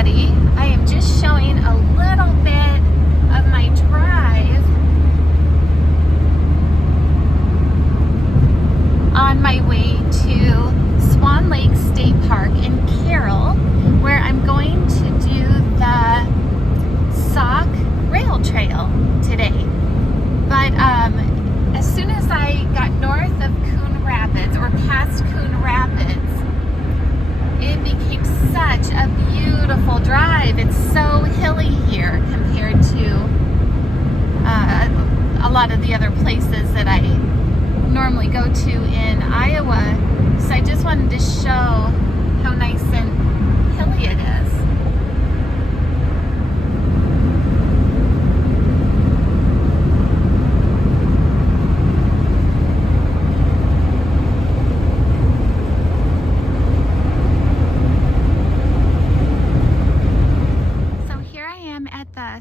everybody. I am just showing a little bit of my drive on my way to Swan Lake State Park in Carroll, where I'm going to do the Sauk Rail Trail today. But as soon as I got north of Coon Rapids, or past Coon Rapids, it became such a beautiful drive. It's so hilly here compared to a lot of the other places that I normally go to in Iowa. So I just wanted to show how nice and hilly it is.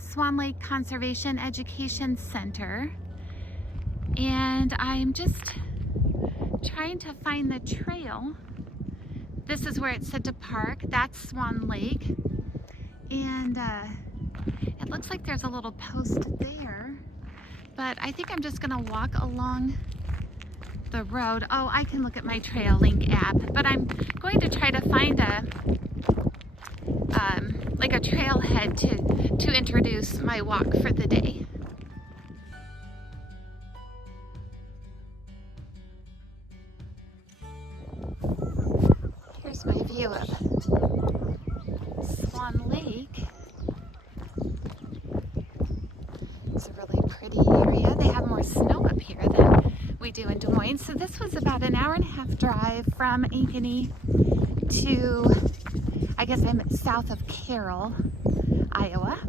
Swan Lake Conservation Education Center, and I'm just trying to find the trail. This is where it said to park. That's Swan Lake, and it looks like there's a little post there, but I think I'm just gonna walk along the road. Oh, I can look at my Trail Link app, but I'm going to try to find a like a trailhead to introduce my walk for the day. Here's my view of Swan Lake. It's a really pretty area. They have more snow up here than we do in Des Moines. So this was about an hour and a half drive from Ankeny to, I guess I'm south of Carroll, Iowa,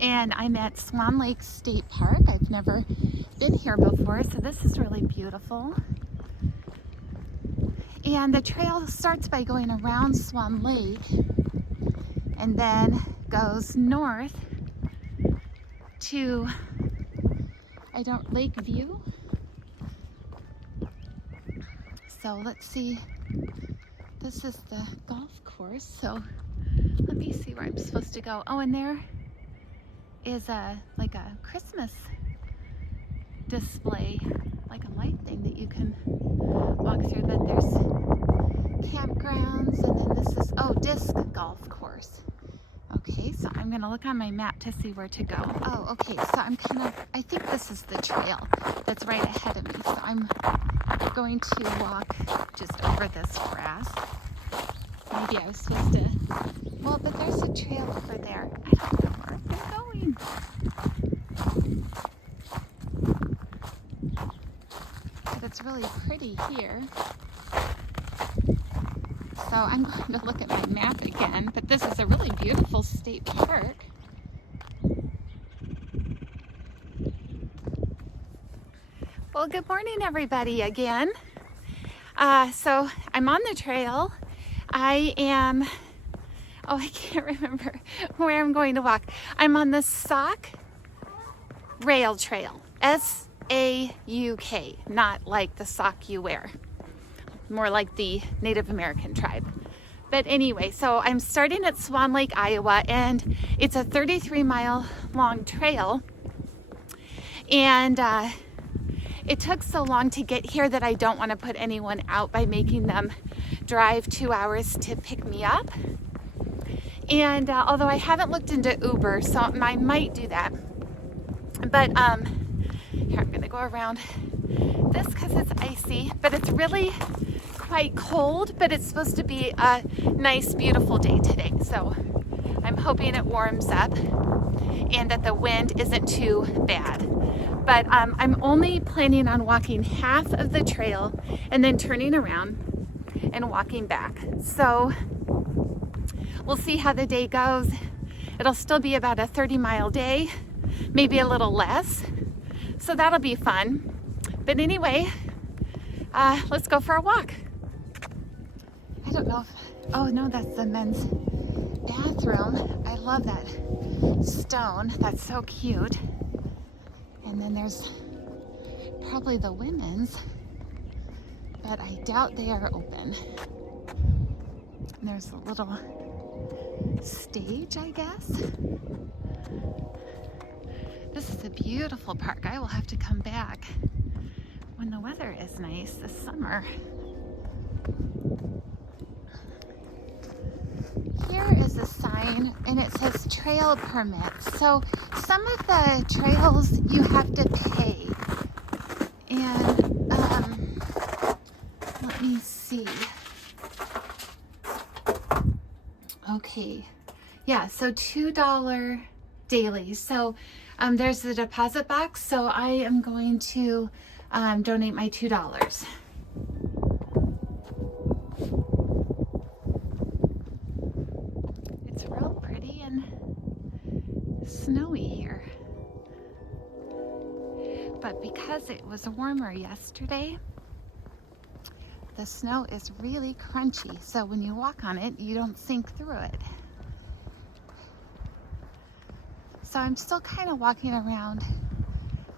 and I'm at Swan Lake State Park. I've never been here before, so this is really beautiful. And the trail starts by going around Swan Lake and then goes north to Lake View. So let's see. This is the golf course, so let me see where I'm supposed to go. Oh, and there is like a Christmas display, like a light thing that you can walk through. Then there's campgrounds, and then this is, oh, disc golf course. Okay, so I'm gonna look on my map to see where to go. Oh, okay, so I think this is the trail that's right ahead of me. So I'm going to walk just over this grass. Maybe I was supposed to, well, but there's a trail over there. I don't know where I'm going. But it's really pretty here. So I'm going to look at my map again, but this is a really beautiful state park. Well, good morning, everybody, again. So I'm on the trail. I am, oh, I can't remember where I'm going to walk. I'm on the Sauk Rail Trail, S-A-U-K, not like the sock you wear, more like the Native American tribe. But anyway, so I'm starting at Swan Lake, Iowa, and it's a 33-mile long trail. And it took so long to get here that I don't want to put anyone out by making them drive 2 hours to pick me up. And although I haven't looked into Uber, so I might do that. But here, I'm gonna go around this because it's icy, but it's really quite cold, but it's supposed to be a nice, beautiful day today. So I'm hoping it warms up and that the wind isn't too bad. But I'm only planning on walking half of the trail and then turning around and walking back. So we'll see how the day goes. It'll still be about a 30-mile day, maybe a little less. So that'll be fun. But anyway, let's go for a walk. I don't know if, oh no, that's the men's bathroom. I love that stone. That's so cute. And then there's probably the women's, but I doubt they are open. And there's a little stage, I guess. This is a beautiful park. I will have to come back when the weather is nice this summer. Here is a sign and it says trail permits. So some of the trails you have to pay. And let me see. Okay. Yeah, so $2 daily. So there's the deposit box. So I am going to donate my $2. It's real pretty and snowy here. But because it was warmer yesterday, the snow is really crunchy. So when you walk on it, you don't sink through it. So I'm still kind of walking around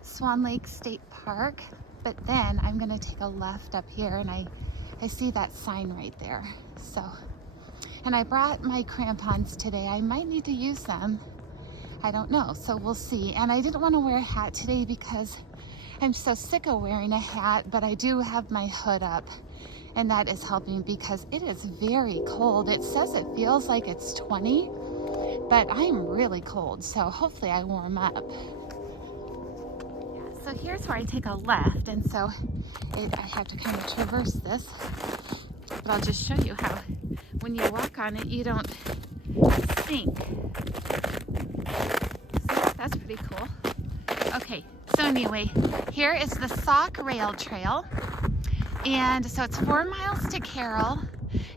Swan Lake State Park, but then I'm gonna take a left up here and I see that sign right there. So, and I brought my crampons today. I might need to use them. I don't know, so we'll see. And I didn't want to wear a hat today because I'm so sick of wearing a hat, but I do have my hood up and that is helping because it is very cold. It says it feels like it's 20, but I'm really cold, so hopefully I warm up. Yeah, so here's where I take a left, and so I have to kind of traverse this, but I'll just show you how when you walk on it, you don't sink. So that's pretty cool. Okay, so anyway, here is the Sauk Rail Trail. And so it's 4 miles to Carroll,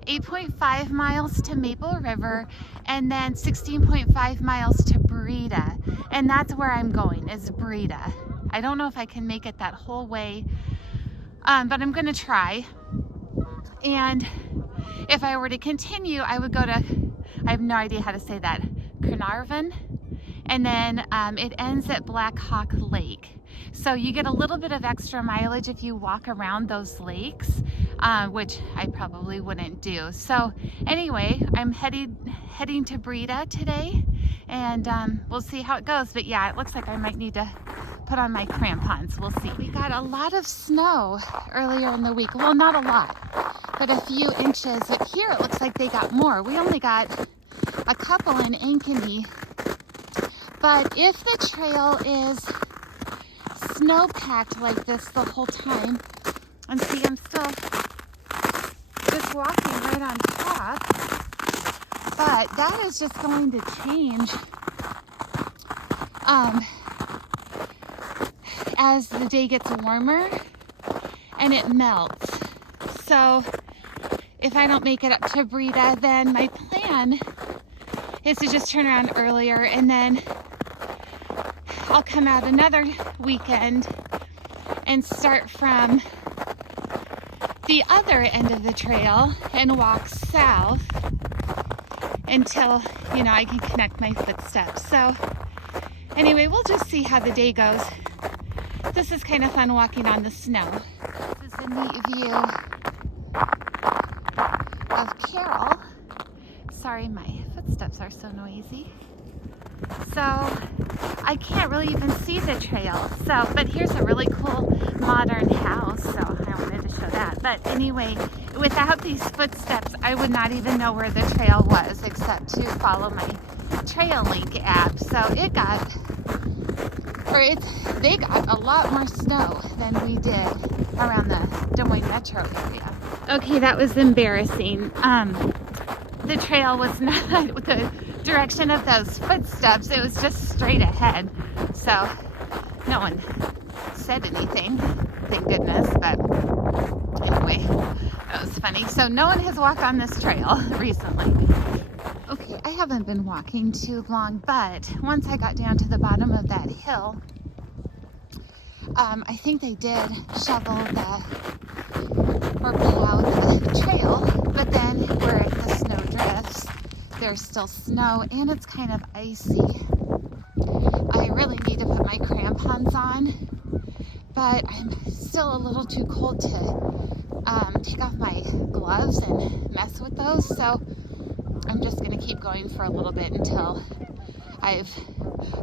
8.5 miles to Maple River, and then 16.5 miles to Breda. And that's where I'm going, is Breda. I don't know if I can make it that whole way, but I'm gonna try. And if I were to continue, I would go to, I have no idea how to say that, Carnarvon. And then it ends at Blackhawk Lake. So you get a little bit of extra mileage if you walk around those lakes, which I probably wouldn't do. So anyway, I'm heading to Breda today, and we'll see how it goes. But yeah, it looks like I might need to put on my crampons. We'll see. We got a lot of snow earlier in the week. Well, not a lot, but a few inches. But here it looks like they got more. We only got a couple in Ankeny. But if the trail is snow-packed like this the whole time, and see, I'm still just walking right on top, but that is just going to change as the day gets warmer and it melts. So if I don't make it up to Breda, then my plan is to just turn around earlier, and then I'll come out another weekend and start from the other end of the trail and walk south until, you know, I can connect my footsteps. So anyway, we'll just see how the day goes. This is kind of fun walking on the snow. This is a neat view of Carroll. Sorry, my footsteps are so noisy. So I can't really even see the trail. So, but here's a really cool modern house. So I wanted to show that. But anyway, without these footsteps, I would not even know where the trail was except to follow my Trail Link app. So they got a lot more snow than we did around the Des Moines metro area. Okay, that was embarrassing. The trail was not with the direction of those footsteps. It was just straight ahead. So no one said anything, thank goodness. But anyway, that was funny. So no one has walked on this trail recently. Okay, I haven't been walking too long, but once I got down to the bottom of that hill, I think they did shovel or plow the trail, but then where the snow drifts, there's still snow and it's kind of icy. I really need to put my crampons on, but I'm still a little too cold to take off my gloves and mess with those. So I'm just gonna keep going for a little bit until I've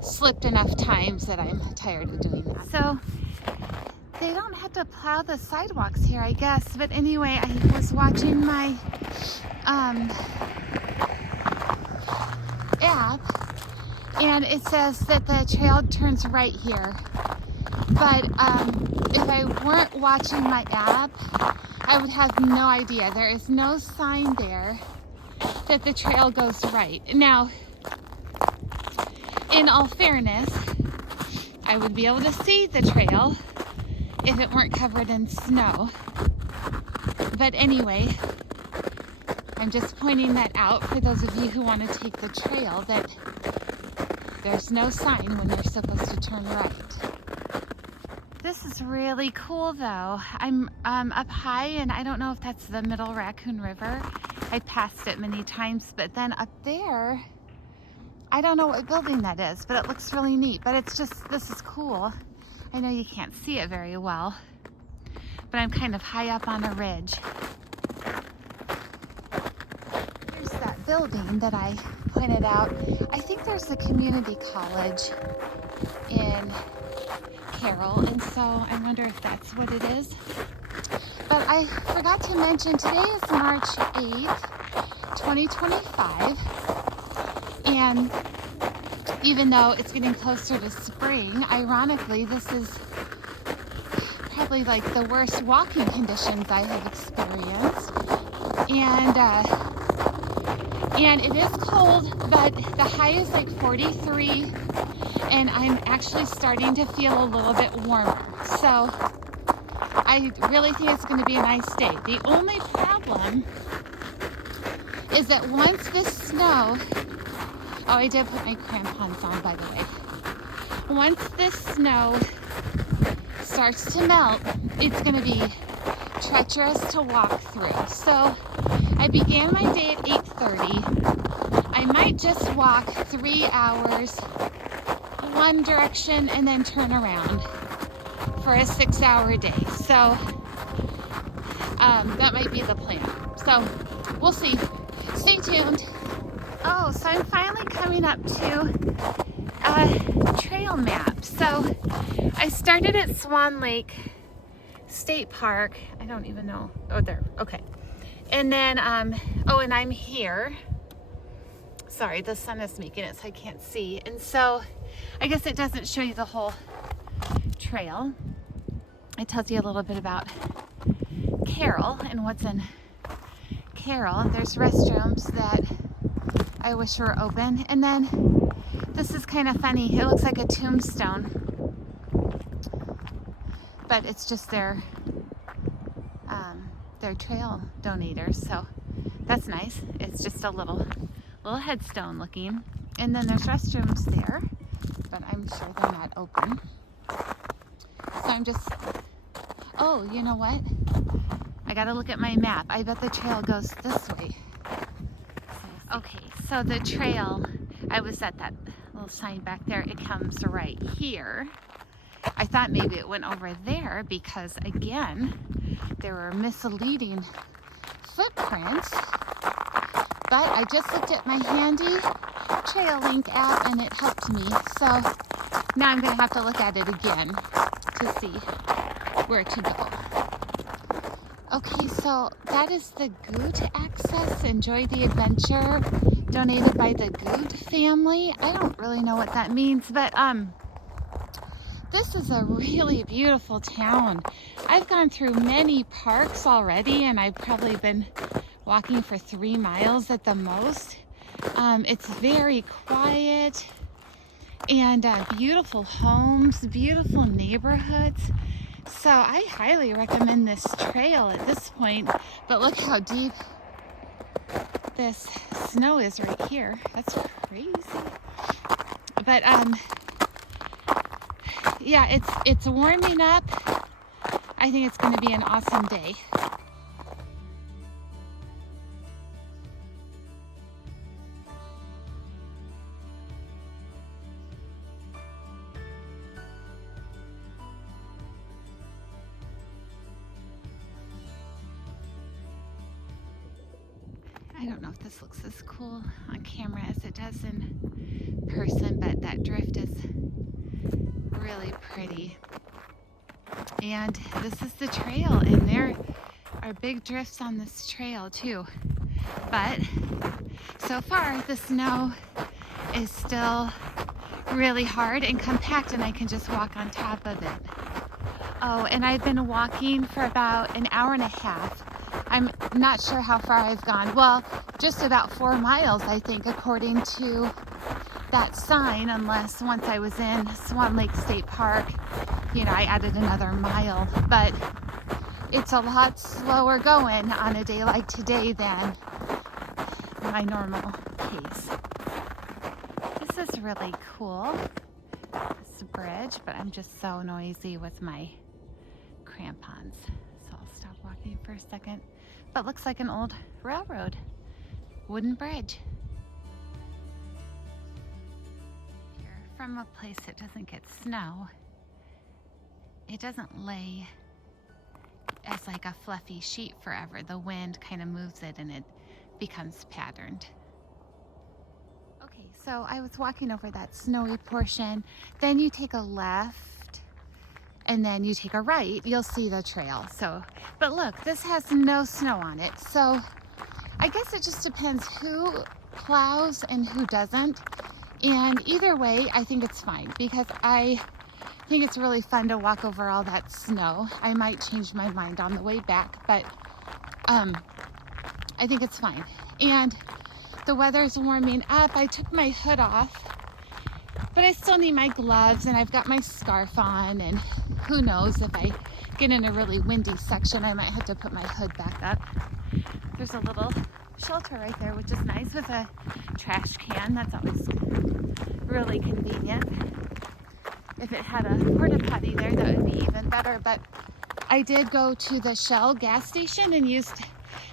slipped enough times that I'm tired of doing that. So they don't have to plow the sidewalks here, I guess. But anyway, I was watching my app, and it says that the trail turns right here. But if I weren't watching my app, I would have no idea. There is no sign there that the trail goes right. Now, in all fairness, I would be able to see the trail if it weren't covered in snow. But anyway, I'm just pointing that out for those of you who want to take the trail, that there's no sign when you're supposed to turn right. This is really cool though. I'm up high, and I don't know if that's the Middle Raccoon River. I passed it many times, but then up there, I don't know what building that is, but it looks really neat. But it's just, this is cool. I know you can't see it very well, but I'm kind of high up on a ridge. Here's that building that I pointed out. I think there's a community college in Carroll, and so I wonder if that's what it is. But I forgot to mention, today is March 8th, 2025, and even though it's getting closer to spring, ironically, this is probably like the worst walking conditions I have experienced. And it is cold, but the high is like 43, and I'm actually starting to feel a little bit warmer. So I really think it's going to be a nice day. The only problem is that once this snow, oh, I did put my crampons on, by the way. Once this snow starts to melt, it's going to be treacherous to walk through. So I began my day at 8:30. I might just walk 3 hours one direction and then turn around for a 6-hour day. So that might be the plan. So we'll see. Stay tuned. Oh, so I'm finally coming up to a trail map. So I started at Swan Lake State Park. I don't even know. Oh, there. Okay. And then, oh, and I'm here. Sorry, the sun is making it so I can't see. And so I guess it doesn't show you the whole trail. It tells you a little bit about Carroll and what's in Carroll. There's restrooms that I wish were open. And then this is kind of funny. It looks like a tombstone, but it's just their trail donators. So that's nice. It's just a little headstone looking. And then there's restrooms there, but I'm sure they're not open. So I'm just, oh, you know what? I gotta look at my map. I bet the trail goes this way. Okay, so the trail, I was at that little sign back there. It comes right here. I thought maybe it went over there because, again, there were misleading footprints. But I just looked at my handy Trail Link app and it helped me. So now I'm going to have to look at it again to see where to go. Okay, so that is the Good Access Enjoy the Adventure, donated by the Good family. I don't really know what that means, but this is a really beautiful town. I've gone through many parks already, and I've probably been walking for 3 miles at the most. It's very quiet, and beautiful homes, beautiful neighborhoods. So I highly recommend this trail at this point, but look how deep this snow is right here. That's crazy. But yeah, it's warming up. I think it's going to be an awesome day. I don't know if this looks as cool on camera as it does in person, but that drift is really pretty. And this is the trail, and there are big drifts on this trail too. But so far the snow is still really hard and compact, and I can just walk on top of it. Oh, and I've been walking for about an hour and a half. I'm not sure how far I've gone. Well, just about 4 miles, I think, according to that sign, unless once I was in Swan Lake State Park, you know, I added another mile. But it's a lot slower going on a day like today than my normal pace. This is really cool, this bridge, but I'm just so noisy with my crampons. So I'll stop walking for a second. But looks like an old railroad, wooden bridge. Here, from a place that doesn't get snow, it doesn't lay as like a fluffy sheet forever. The wind kind of moves it and it becomes patterned. Okay, so I was walking over that snowy portion. Then you take a left and then you take a right, you'll see the trail. So, but look, this has no snow on it. So I guess it just depends who plows and who doesn't. And either way, I think it's fine, because I think it's really fun to walk over all that snow. I might change my mind on the way back, but I think it's fine. And the weather's warming up. I took my hood off, but I still need my gloves, and I've got my scarf on, and who knows, if I get in a really windy section, I might have to put my hood back up. There's a little shelter right there, which is nice, with a trash can. That's always really convenient. If it had a porta potty there, that would be even better. But I did go to the Shell gas station and used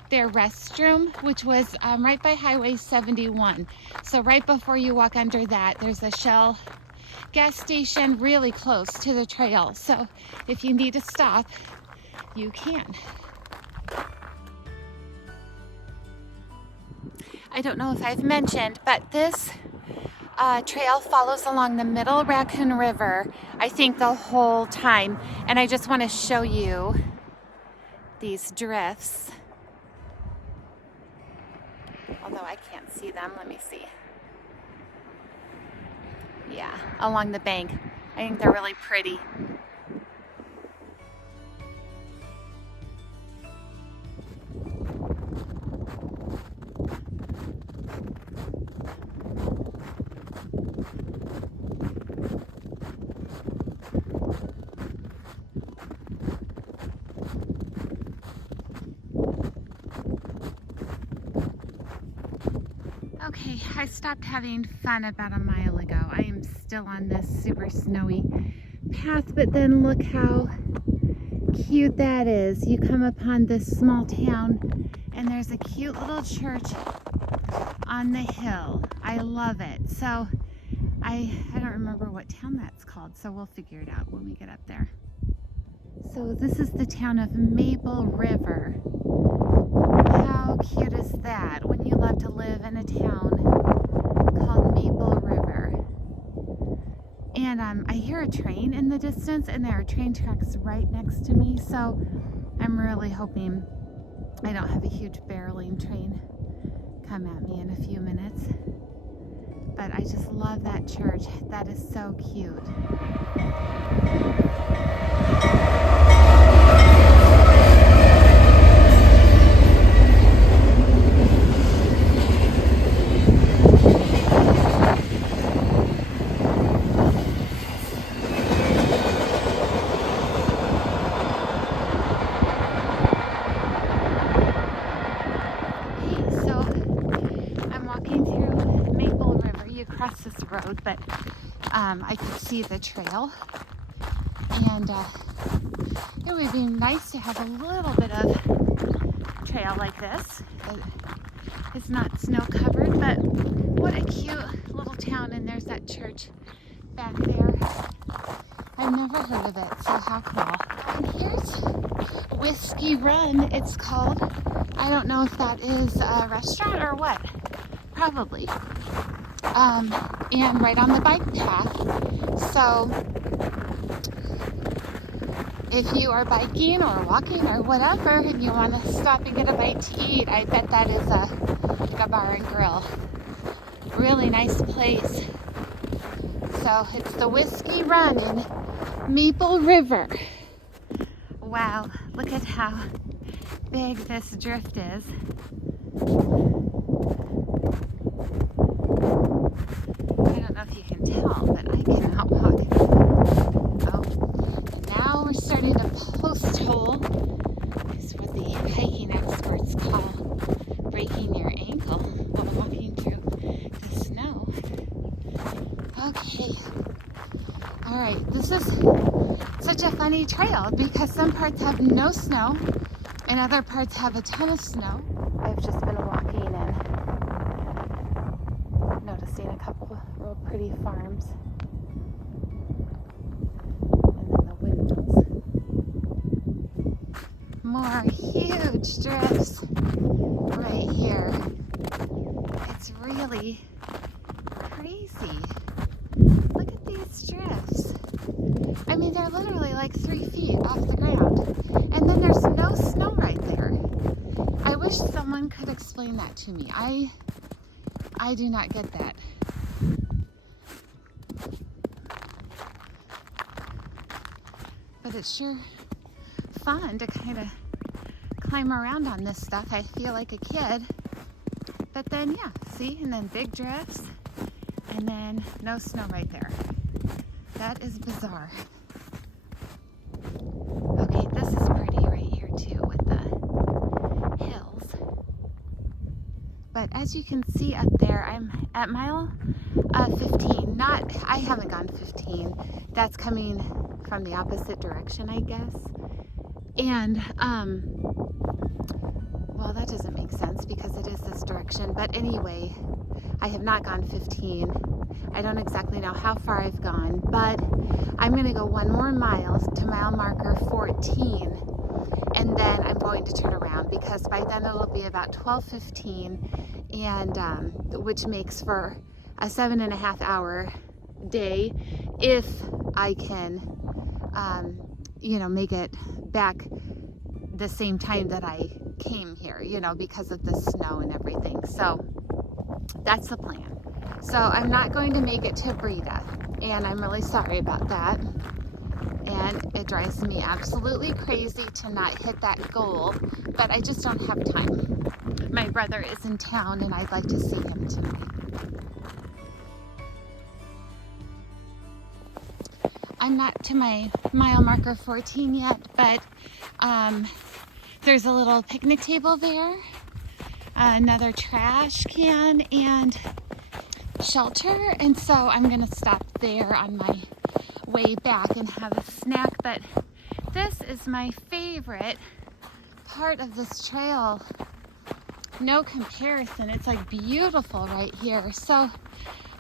their restroom, which was right by Highway 71. So right before you walk under that, there's a Shell gas station really close to the trail. So if you need to stop, you can. I don't know if I've mentioned, but this trail follows along the Middle Raccoon River, I think, the whole time. And I just want to show you these drifts. Although I can't see them, let me see. Yeah, along the bank. I think they're really pretty. Okay, I stopped having fun about a mile ago. I am still on this super snowy path, but then look how cute that is. You come upon this small town, and there's a cute little church on the hill. I love it. So I don't remember what town that's called, so we'll figure it out when we get up there. So this is the town of Maple River. How cute is that? Wouldn't you love to live in a town called Maple River? And I hear a train in the distance, and there are train tracks right next to me, so I'm really hoping I don't have a huge barreling train come at me in a few minutes. But I just love that church. That is so cute. Road, but I could see the trail, and it would be nice to have a little bit of trail like this. It's not snow covered, but what a cute little town, and there's that church back there. I've never heard of it, so how cool. And here's Whiskey Run, it's called. I don't know if that is a restaurant or what. Probably. And right on the bike path. So if you are biking or walking or whatever and you want to stop and get a bite to eat, I bet that is a bar and grill. Really nice place. So it's the Whiskey Run in Maple River. Wow, look at how big this drift is. I don't know if you can tell, but I cannot walk. Oh, and now we're starting to post hole. It's what the hiking experts call breaking your ankle while walking through the snow. Okay. All right, this is such a funny trail because some parts have no snow and other parts have a ton of snow. I've just been walking and noticing a couple real pretty farms. And then the windmills. More huge drifts right here. It's really crazy. Look at these drifts. I mean, they're literally like 3 feet off the ground. And then there's no snow right there. I wish someone could explain that to me. I do not get that. But it's sure fun to kind of climb around on this stuff. I feel like a kid. But then, yeah, see? And then big drifts. And then no snow right there. That is bizarre. Okay, this is pretty right here too with the hills. But as you can see up there, I'm at mile 15. I haven't gone 15. That's coming from the opposite direction, I guess. And, well, that doesn't make sense because it is this direction. But anyway, I have not gone 15. I don't exactly know how far I've gone, but I'm going to go 1 more mile to mile marker 14, and then I'm going to turn around because by then it'll be about 12:15, and which makes for a 7.5 hour day if I can, make it back the same time that I came here, because of the snow and everything. So that's the plan. So I'm not going to make it to Breda, and I'm really sorry about that. And it drives me absolutely crazy to not hit that goal, but I just don't have time. My brother is in town, and I'd like to see him tonight. I'm not to my mile marker 14 yet, but there's a little picnic table there, another trash can, and shelter, and so I'm gonna stop there on my way back and have a snack. But this is my favorite part of this trail, no comparison. It's like beautiful right here. So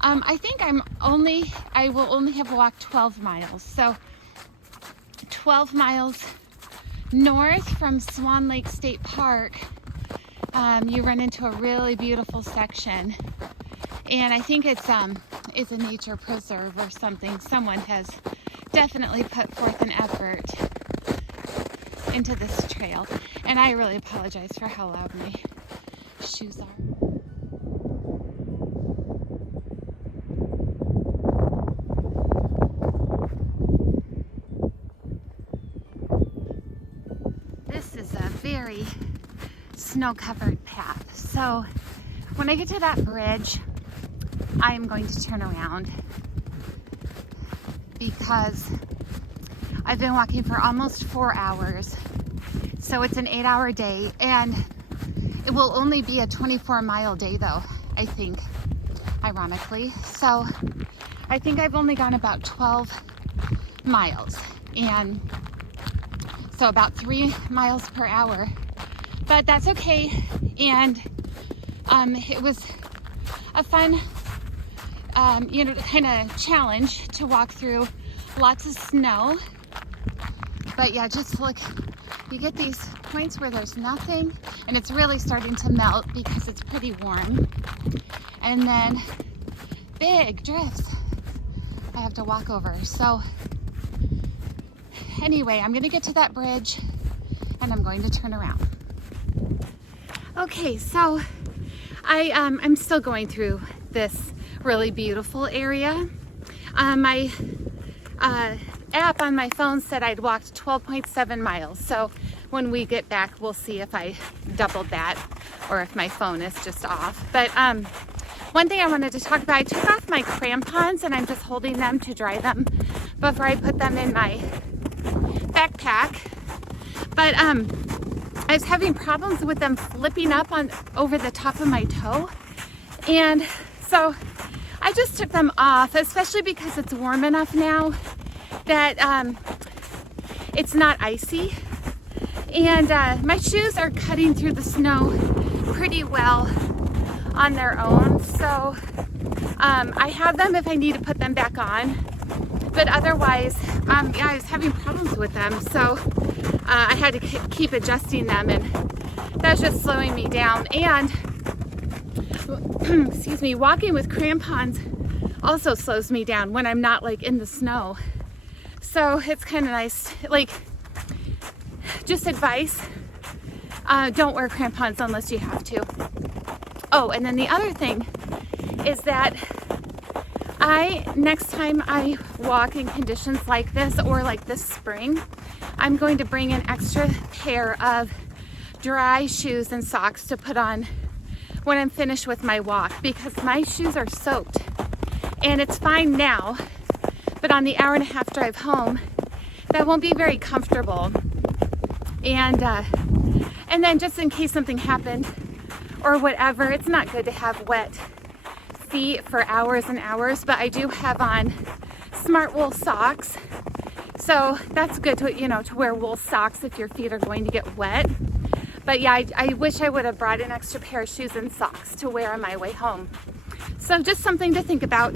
I think I will only have walked 12 miles. So 12 miles north from Swan Lake State Park, you run into a really beautiful section. And I think it's a nature preserve or something. Someone has definitely put forth an effort into this trail. And I really apologize for how loud my shoes are. This is a very snow-covered path. So when I get to that bridge, I am going to turn around because I've been walking for almost 4 hours. So it's an 8-hour day, and it will only be a 24-mile day though, I think, ironically. So I think I've only gone about 12 miles, and so about 3 miles per hour, but that's okay. And it was a fun kind of challenge to walk through lots of snow. But yeah, just look, you get these points where there's nothing, and it's really starting to melt because it's pretty warm. And then big drifts I have to walk over. So anyway, I'm gonna get to that bridge and I'm going to turn around. Okay, so I'm still going through this really beautiful area. My app on my phone said I'd walked 12.7 miles. So when we get back, we'll see if I doubled that or if my phone is just off. But one thing I wanted to talk about, I took off my crampons and I'm just holding them to dry them before I put them in my backpack. But I was having problems with them flipping up on over the top of my toe. And so I just took them off, especially because it's warm enough now that it's not icy. And my shoes are cutting through the snow pretty well on their own. So I have them if I need to put them back on. But otherwise, yeah, I was having problems with them. So I had to keep adjusting them, and that's just slowing me down. And excuse me, walking with crampons also slows me down when I'm not like in the snow. So it's kind of nice, like, just advice, don't wear crampons unless you have to. Oh, and then the other thing is that next time I walk in conditions like this, or like this spring, I'm going to bring an extra pair of dry shoes and socks to put on when I'm finished with my walk, because my shoes are soaked. And it's fine now, but on the hour-and-a-half drive home, that won't be very comfortable. And then just in case something happened or whatever, it's not good to have wet feet for hours and hours, but I do have on smart wool socks. So that's good to, to wear wool socks if your feet are going to get wet. But yeah, I wish I would have brought an extra pair of shoes and socks to wear on my way home. So just something to think about.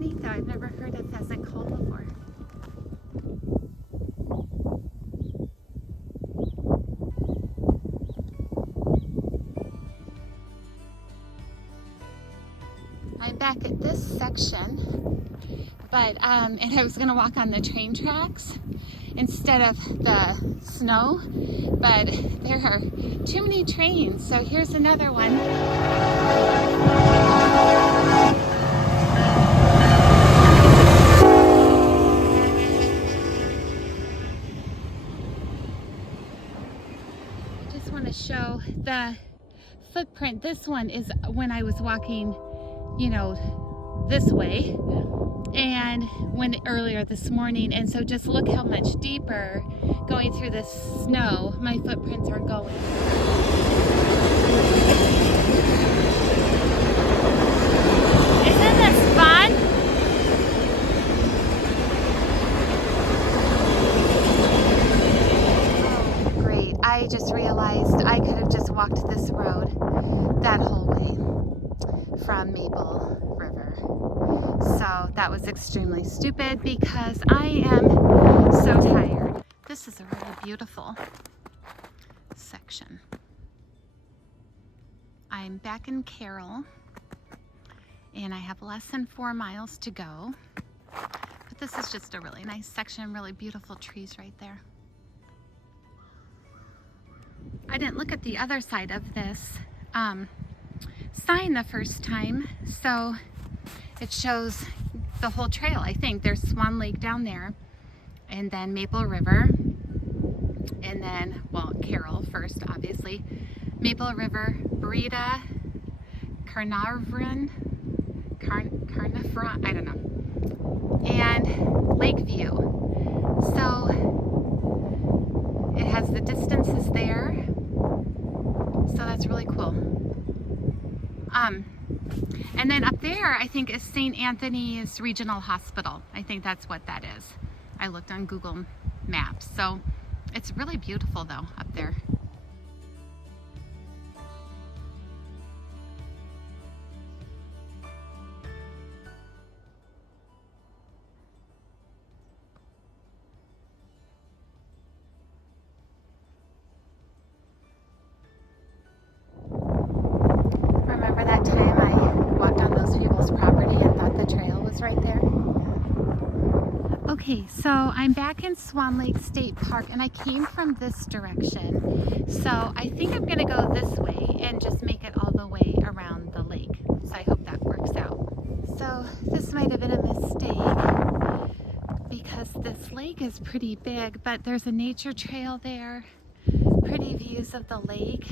Neat though, I've never heard a pheasant call before. I'm back at this section, but and I was gonna walk on the train tracks instead of the snow, but there are too many trains, so here's another one. To show the footprint. This one is when I was walking, this way, and when earlier this morning, and so just look how much deeper going through the snow my footprints are going. Isn't this fun? I just realized I could have just walked this road that whole way from Maple River. So that was extremely stupid because I am so tired. This is a really beautiful section. I'm back in Carroll and I have less than 4 miles to go. But this is just a really nice section, really beautiful trees right there. I didn't look at the other side of this sign the first time, so it shows the whole trail. I think there's Swan Lake down there, and then Maple River, and then, well, Carroll first, obviously, Maple River, Breda, Carnarvon, I don't know, and Lakeview. So it has the distances there, so that's really cool. And then up there, I think, is St. Anthony's Regional Hospital. I think that's what that is. I looked on Google Maps, so it's really beautiful though up there. Remember that time I walked on those people's property and thought the trail was right there? Okay, so I'm back in Swan Lake State Park, and I came from this direction. So I think I'm gonna go this way and just make it all the way around the lake. So I hope that works out. So this might have been a mistake because this lake is pretty big, but there's a nature trail there, pretty views of the lake.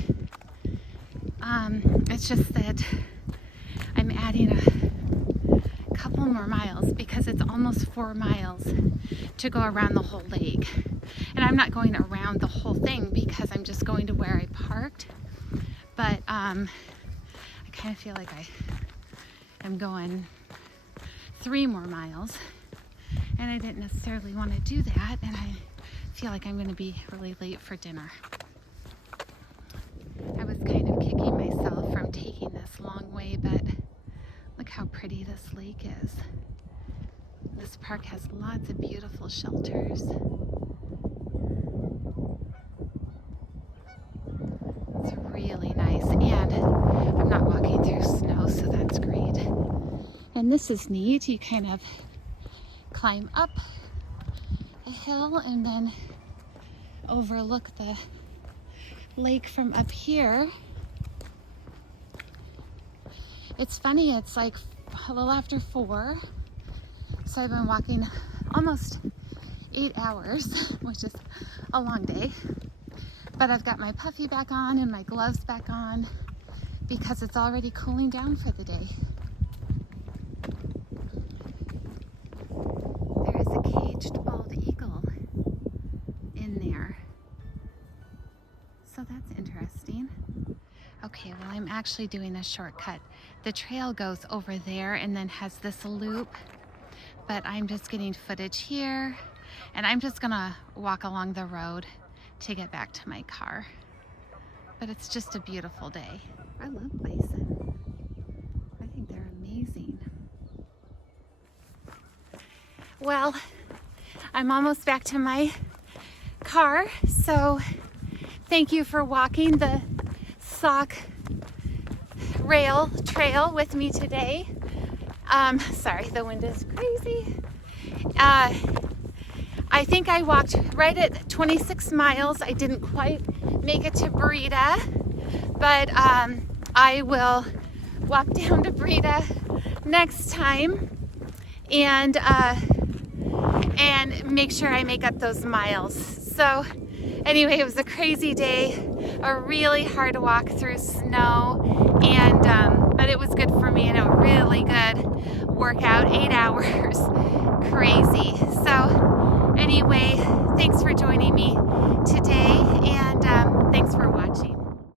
It's just that I'm adding a couple more miles because it's almost 4 miles to go around the whole lake. And I'm not going around the whole thing because I'm just going to where I parked. But I kind of feel like I am going 3 more miles, and I didn't necessarily want to do that, and I feel like I'm going to be really late for dinner. I was kind of kicking myself from taking this long way, but look how pretty this lake is. This park has lots of beautiful shelters. It's really nice, and I'm not walking through snow, so that's great. And this is neat. You kind of climb up a hill and then overlook the lake from up here. It's funny, it's like a little after 4, so I've been walking almost 8 hours, which is a long day, but I've got my puffy back on and my gloves back on because it's already cooling down for the day. There is a caged bald eagle in there, so that's interesting. Okay, well, I'm actually doing a shortcut. The trail goes over there and then has this loop, but I'm just getting footage here, and I'm just gonna walk along the road to get back to my car. But it's just a beautiful day. I love bison. I think they're amazing. Well, I'm almost back to my car, so thank you for walking the Sauk Rail Trail with me today. Sorry, the wind is crazy. I think I walked right at 26 miles. I didn't quite make it to Breda, but I will walk down to Breda next time and make sure I make up those miles. So anyway, it was a crazy day, a really hard walk through snow, and but it was good for me, and a really good workout, 8 hours, crazy. So anyway, thanks for joining me today, and thanks for watching.